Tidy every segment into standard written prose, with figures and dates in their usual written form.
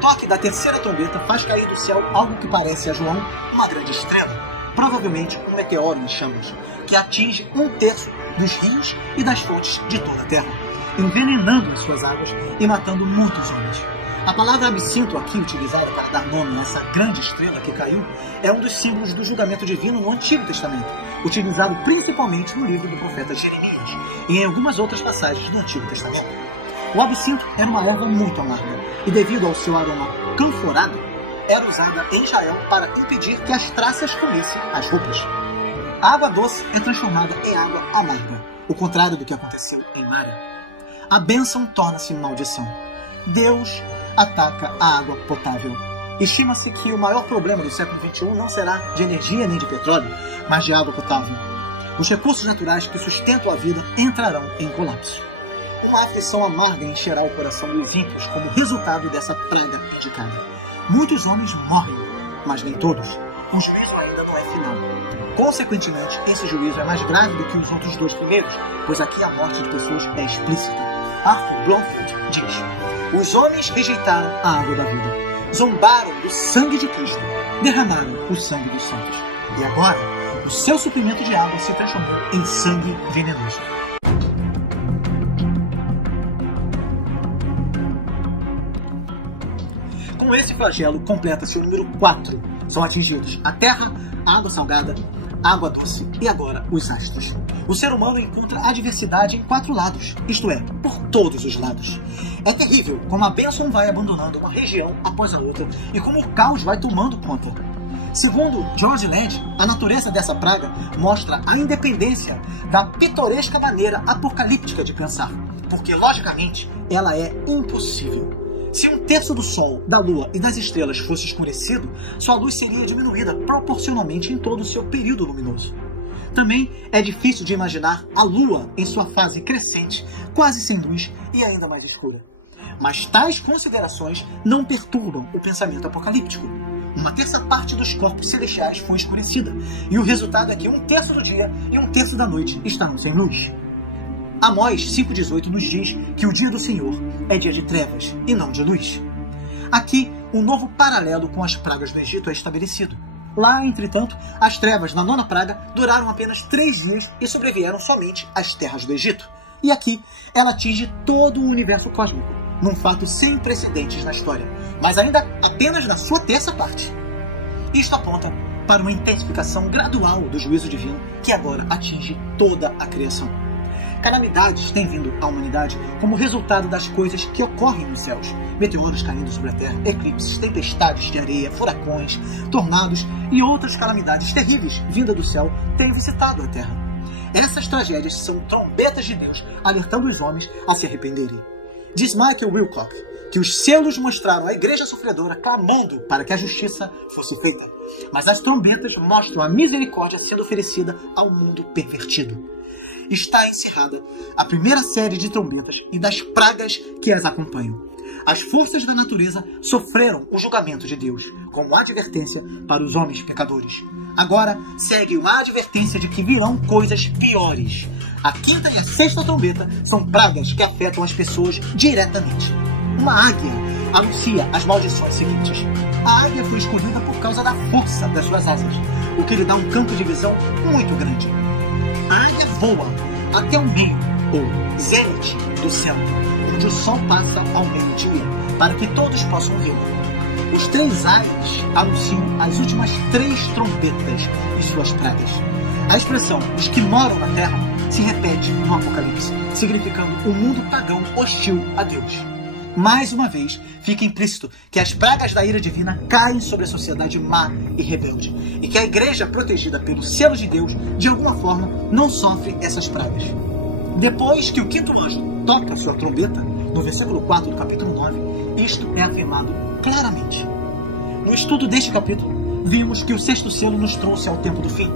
toque da terceira trombeta faz cair do céu algo que parece a João uma grande estrela, provavelmente um meteoro em chamas, que atinge 1/3 dos rios e das fontes de toda a terra, envenenando as suas águas e matando muitos homens. A palavra absinto aqui utilizada para dar nome a essa grande estrela que caiu é um dos símbolos do julgamento divino no Antigo Testamento, utilizado principalmente no livro do profeta Jeremias e em algumas outras passagens do Antigo Testamento. O absinto era uma erva muito amarga e, devido ao seu aroma canforado, era usada em Israel para impedir que as traças comessem as roupas. A água doce é transformada em água amarga, o contrário do que aconteceu em Mara. A bênção torna-se maldição. Deus ataca a água potável. Estima-se que o maior problema do século XXI não será de energia nem de petróleo, mas de água potável. Os recursos naturais que sustentam a vida entrarão em colapso. Uma aflição amarga encherá o coração dos ímpios como resultado dessa praga indicada. Muitos homens morrem, mas nem todos. O juízo ainda não é final. Consequentemente, esse juízo é mais grave do que os outros dois primeiros, pois aqui a morte de pessoas é explícita. Arthur Blomfield diz: os homens rejeitaram a água da vida, zombaram do sangue de Cristo, derramaram o sangue dos santos. E agora, o seu suprimento de água se transformou em sangue venenoso. Com esse flagelo, completa-se o número 4. São atingidos a terra, a água salgada, a água doce e agora os astros. O ser humano encontra adversidade em 4 lados, isto é, por todos os lados. É terrível como a bênção vai abandonando uma região após a outra e como o caos vai tomando conta. Segundo George Land, a natureza dessa praga mostra a independência da pitoresca maneira apocalíptica de pensar, porque, logicamente, ela é impossível. Se 1/3 do Sol, da Lua e das estrelas fosse escurecido, sua luz seria diminuída proporcionalmente em todo o seu período luminoso. Também é difícil de imaginar a Lua em sua fase crescente, quase sem luz e ainda mais escura. Mas tais considerações não perturbam o pensamento apocalíptico. 1/3 parte dos corpos celestiais foi escurecida, e o resultado é que 1/3 do dia e 1/3 da noite estarão sem luz. Amós 5,18 nos diz que o dia do Senhor é dia de trevas e não de luz. Aqui, um novo paralelo com as pragas do Egito é estabelecido. Lá, entretanto, as trevas na 9ª praga duraram apenas 3 dias e sobrevieram somente às terras do Egito. E aqui, ela atinge todo o universo cósmico, num fato sem precedentes na história, mas ainda apenas na sua 3ª parte. Isto aponta para uma intensificação gradual do juízo divino que agora atinge toda a criação. Calamidades têm vindo à humanidade como resultado das coisas que ocorrem nos céus. Meteoros caindo sobre a Terra, eclipses, tempestades de areia, furacões, tornados e outras calamidades terríveis vindas do céu têm visitado a Terra. Essas tragédias são trombetas de Deus alertando os homens a se arrependerem. Diz Michael Wilcock que os selos mostraram a igreja sofredora clamando para que a justiça fosse feita, mas as trombetas mostram a misericórdia sendo oferecida ao mundo pervertido. Está encerrada a primeira série de trombetas e das pragas que as acompanham. As forças da natureza sofreram o julgamento de Deus, como advertência para os homens pecadores. Agora segue uma advertência de que virão coisas piores. A 5ª e a 6ª trombeta são pragas que afetam as pessoas diretamente. Uma águia anuncia as maldições seguintes. A águia foi escolhida por causa da força das suas asas, o que lhe dá um campo de visão muito grande. A águia voa até o meio, ou zênite, do céu, onde o sol passa ao meio-dia, para que todos possam vê-lo. Os 3 ais anunciam as últimas 3 trombetas e suas pragas. A expressão "os que moram na terra" se repete no Apocalipse, significando um mundo pagão hostil a Deus. Mais uma vez, fica implícito que as pragas da ira divina caem sobre a sociedade má e rebelde, e que a igreja protegida pelo selo de Deus, de alguma forma, não sofre essas pragas. Depois que o 5º anjo toca sua trombeta, no versículo 4 do capítulo 9, isto é afirmado claramente. No estudo deste capítulo, vimos que o 6º selo nos trouxe ao tempo do fim,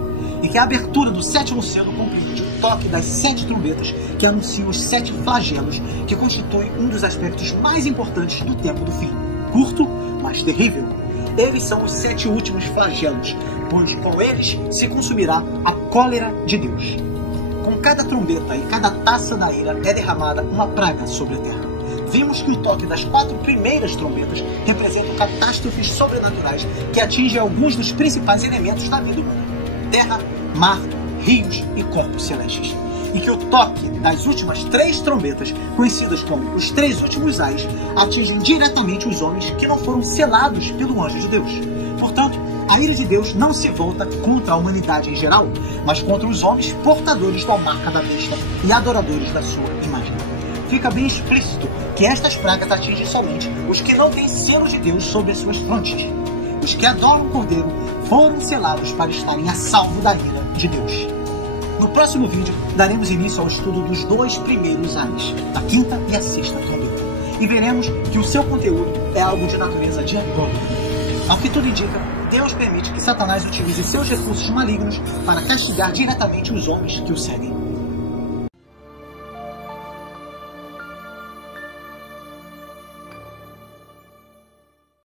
e que a abertura do 7º selo compreende o toque das 7 trombetas que anunciam os 7 flagelos, que constituem um dos aspectos mais importantes do tempo do fim. Curto, mas terrível. Eles são os 7 últimos flagelos, pois com eles se consumirá a cólera de Deus. Com cada trombeta e cada taça da ira é derramada uma praga sobre a terra. vimos que o toque das 4 primeiras trombetas representam catástrofes sobrenaturais que atingem alguns dos principais elementos da vida humana: terra, mar, rios e corpos celestes. E que o toque das últimas 3 trombetas, conhecidas como os 3 últimos ais, atingem diretamente os homens que não foram selados pelo anjo de Deus. Portanto, a ira de Deus não se volta contra a humanidade em geral, mas contra os homens portadores da marca da besta e adoradores da sua imagem. Fica bem explícito que estas pragas atingem somente os que não têm selo de Deus sobre as suas frontes. Os que adoram o Cordeiro foram selados para estarem a salvo da ira de Deus. No próximo vídeo, daremos início ao estudo dos 2 primeiros ais, a 5ª e a 6ª trombeta, e veremos que o seu conteúdo é algo de natureza diabólica. Ao que tudo indica, Deus permite que Satanás utilize seus recursos malignos para castigar diretamente os homens que o seguem.